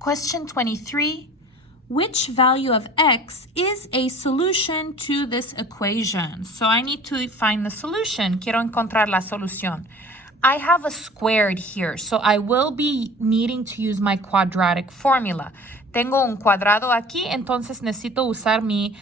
Question 23. Which value of x is a solution to this equation? So I need to find the solution. Quiero encontrar la solución. I have a squared here, so I will be needing to use my quadratic formula. Tengo un cuadrado aquí, entonces necesito usar mi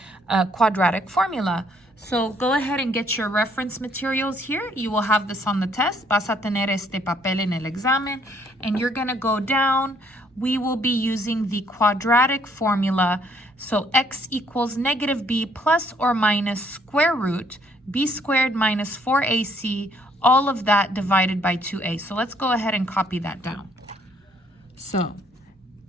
quadratic formula. So go ahead and get your reference materials here. You will have this on the test. Vas a tener este papel en el examen, and you're going to go down. We will be using the quadratic formula. So x equals negative b plus or minus square root b squared minus 4ac, all of that divided by 2a. So let's go ahead and copy that down. So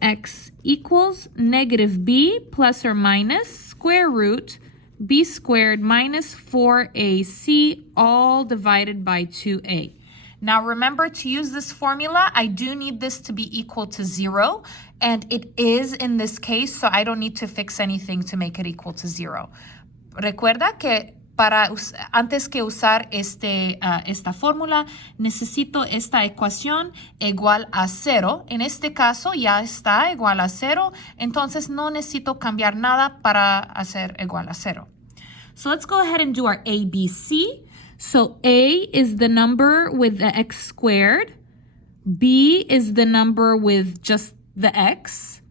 x equals negative b plus or minus square root b squared minus 4ac, all divided by 2a. Now remember, to use this formula, I do need this to be equal to 0, and it is in this case, so I don't need to fix anything to make it equal to 0. Recuerda que antes que usar esta fórmula, necesito esta ecuación igual a 0. En este caso ya está igual a 0, entonces no necesito cambiar nada para hacer igual a 0. So let's go ahead and do our ABC. So A is the number with the x squared, B is the number with just the x,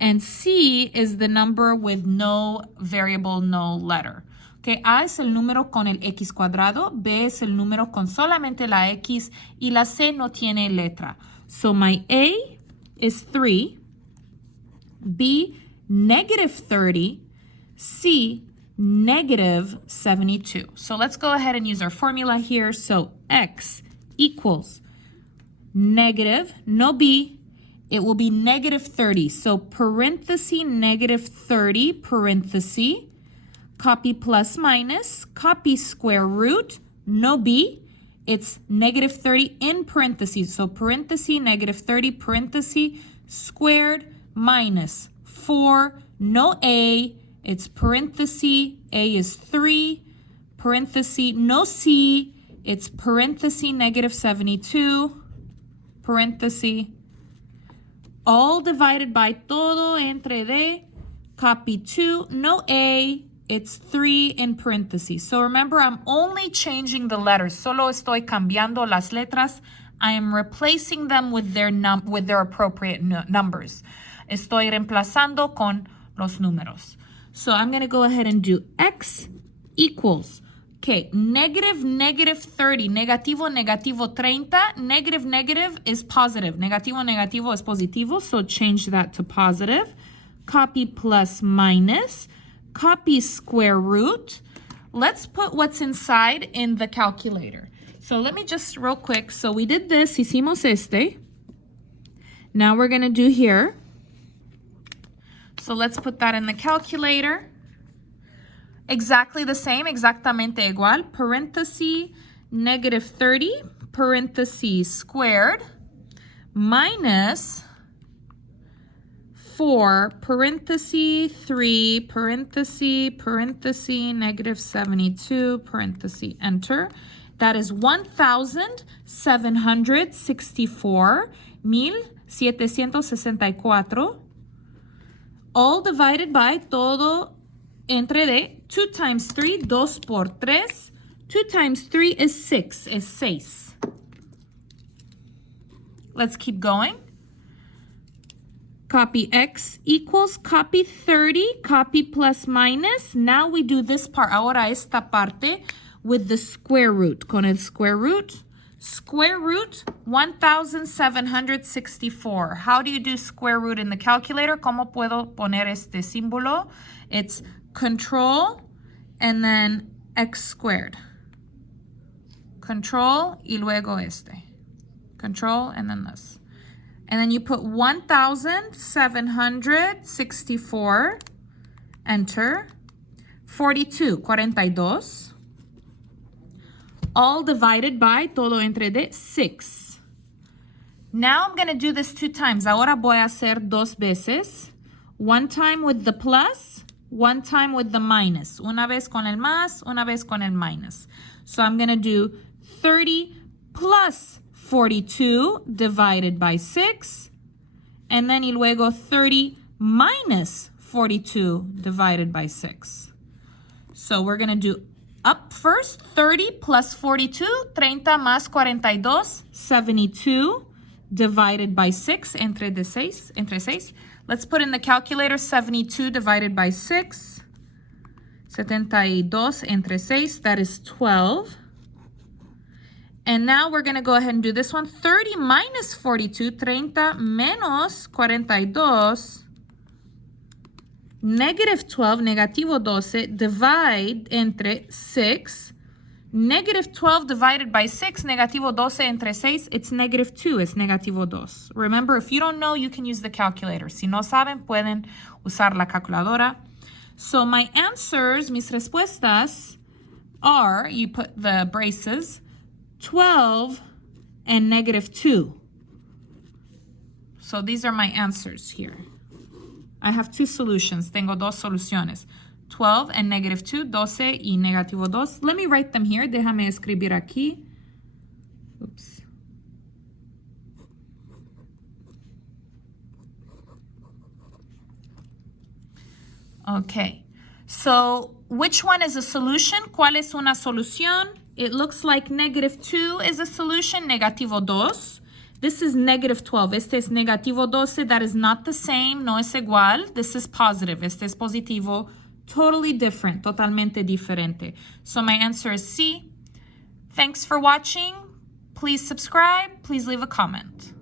and C is the number with no variable, no letter. Okay, A es el número con el x cuadrado, B es el número con solamente la x, y la C no tiene letra. So my A is 3, B negative 30, C negative 72. So let's go ahead and use our formula here. So x equals negative, no b, it will be negative 30. So parenthesis negative 30, parenthesis, copy plus minus, copy square root, no b, it's negative 30 in parentheses. So parenthesis negative 30, parenthesis, squared minus 4, no a, it's parenthesis, a is 3, parenthesis, no c, it's parenthesis negative 72, parenthesis, all divided by todo entre de, copy 2, no a, it's 3 in parentheses. So remember, I'm only changing the letters. Solo estoy cambiando las letras. I am replacing them with their appropriate numbers. Estoy reemplazando con los números. So I'm going to go ahead and do x equals, okay, negative 30, negativo 30, negative is positive, negativo is positivo, so change that to positive, copy plus minus, copy square root. Let's put what's inside in the calculator. So let me just real quick, so we did this, hicimos este. Now we're going to do here. So let's put that in the calculator. Exactly the same, exactamente igual. Parenthesis, negative 30, parenthesis squared, minus 4, parenthesis 3, parenthesis, negative 72, parenthesis, enter. That is 1,764, 1,764. All divided by todo entre de 2 times 3, 2 por 3. 2 times 3 is 6, is 6. Let's keep going. Copy x equals, copy 30, copy plus minus. Now we do this part, ahora esta parte, with the square root. Con el square root. Square root 1,764. How do you do square root in the calculator? ¿Cómo puedo poner este símbolo? It's control and then x squared. Control y luego este. Control and then this. And then you put 1,764, enter, 42, 42. All divided by todo entre de 6. Now I'm going to do this 2 times. Ahora voy a hacer 2 veces. One time with the plus, one time with the minus. Una vez con el más, una vez con el minus. So I'm going to do 30 plus 42 divided by 6. and then y luego 30 minus 42 divided by 6. So we're going to do up first, 30 plus 42, 30 más 42, 72 divided by 6, entre 6. Let's put in the calculator, 72 divided by 6, 72 entre 6, that is 12. And now we're going to go ahead and do this one. 30 minus 42, 30 menos 42, negative 12, negativo 12, divide entre 6. Negative 12 divided by 6, negativo 12 entre 6, it's negative 2, it's negativo 2. Remember, if you don't know, you can use the calculator. Si no saben, pueden usar la calculadora. So my answers, mis respuestas, are, you put the braces, 12 and negative 2. So these are my answers here. I have two solutions. Tengo dos soluciones. 12 and negative 2, 12 y negativo 2. Let me write them here. Déjame escribir aquí. Oops. Okay. So which one is a solution? ¿Cuál es una solución? It looks like negative 2 is a solution, negativo 2. This is negative 12. Este es negativo 12. That is not the same, no es igual. This is positive. Este es positivo. Totally different, totalmente diferente. So my answer is C. Thanks for watching. Please subscribe. Please leave a comment.